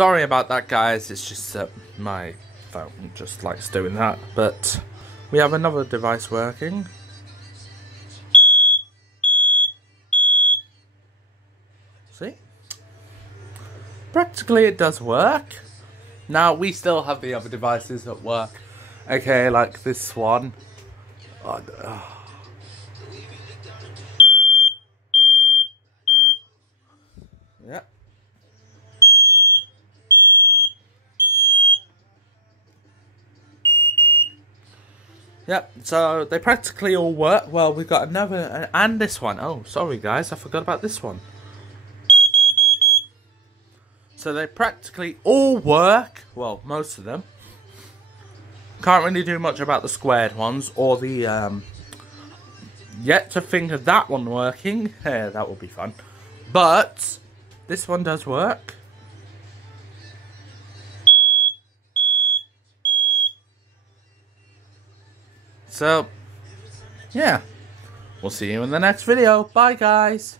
Sorry about that, guys. It's just my phone just likes doing that. But we have another device working. See? Practically it does work. Now, we still have the other devices that work. Okay, like this one. Yeah. Yep, so they practically all work. Well, we've got another, and this one. Oh, sorry guys, I forgot about this one. So they practically all work. Well, most of them. Can't really do much about the squared ones, or the, yet to think of that one working. Yeah, that will be fun. But, this one does work. So, yeah. We'll see you in the next video. Bye, guys.